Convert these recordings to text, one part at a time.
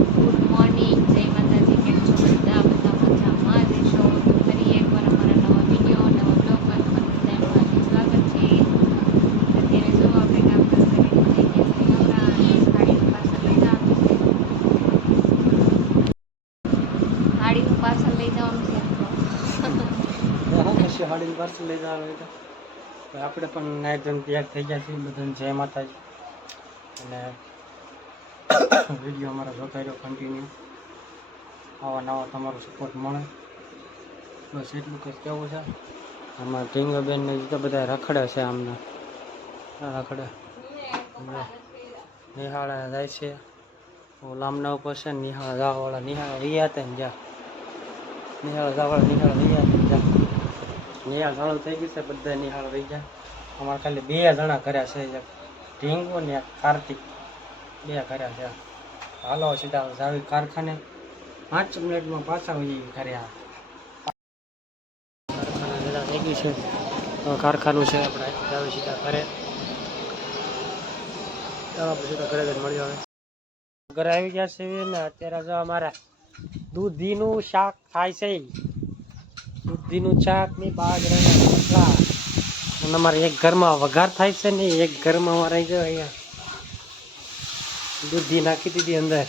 Good morning, જય માતાજી. કેમ છો બધા? બધા મજામાં જ છો? તો ફરી એકવાર અમારા નવા વિડીયો નવા બ્લોગમાં તમારું બધાનું સ્વાગત છે. અત્યારે જો આપણે કામકાજ કરીને થઈ ગયા છે નવરા અને ગાડીનું પાર્સલ લઈ જવાનું છે. ગાડીનું પાર્સલ લઈ જવાનું છે પછી હાડીને પાર્સલ લઈ જવાનું હોય તો આપણે પણ નાઈટ ધોઈને તૈયાર થઈ ગયા છીએ. બધાને જય માતાજી. અને વિડીયો અમારો જોતા રહ્યો કન્ટિન્યુ. આવા નવા તમારો સપોર્ટ મળે, બસ એટલું કંઈ કહેવું છે. આમાં ઢીંગોબેન ને તો બધા રખડે છે. આમને રખડે નિહાળા જાય છે. લામના ઉપર છે ને નિહાળા જવાવાળા નિહાળા વૈયા હતા ને જ્યાં નિહાળા જવાવાળા નિહાળા વૈયા હતા જ્યાં નિહાળ ચાલુ થઈ ગઈ છે. બધા નિહાળ વહી ગયા. અમારે ખાલી 2 જણા કર્યા છે, એક ઢીંગો ને એક કાર્તિક, 2 કર્યા છે. હાલો સીધા જાવી કારખાને. 5 મિનિટમાં પાછા વહી કર્યા. કારખાના સીધા થઈ ગઈ છે. કારખાનું છે આપણે જાવી સીધા ઘરે. આપણે સીધા ઘરે જ મળી આવે. ઘરે આવી ગયા છે ને અત્યારે જો અમારે દૂધીનું શાક થાય છે. દૂધીનું શાક ની બાજરાના રોટલા. અને અમારે એક ઘરમાં વઘાર થાય છે ને એક ઘરમાં અમારે જો અહીંયા દૂધી નાખી દીધી અંદર.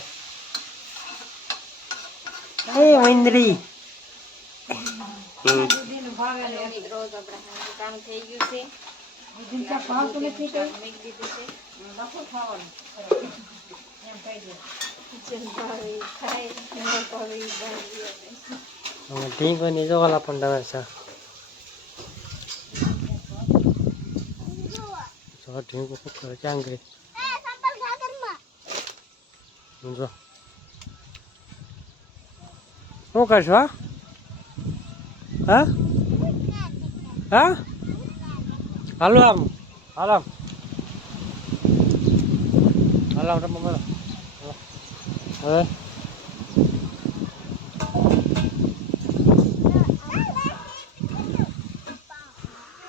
એ વૈંદરી કામ થઈ ગયું છે. ઢીંગોની જોવાલા પણ ડવે છે. જો ઢીંગો પકડે ક્યાં ગઈ જો શું કરશો? હા હા હાલો આમ હાલો હાલો રમો બોલો હવે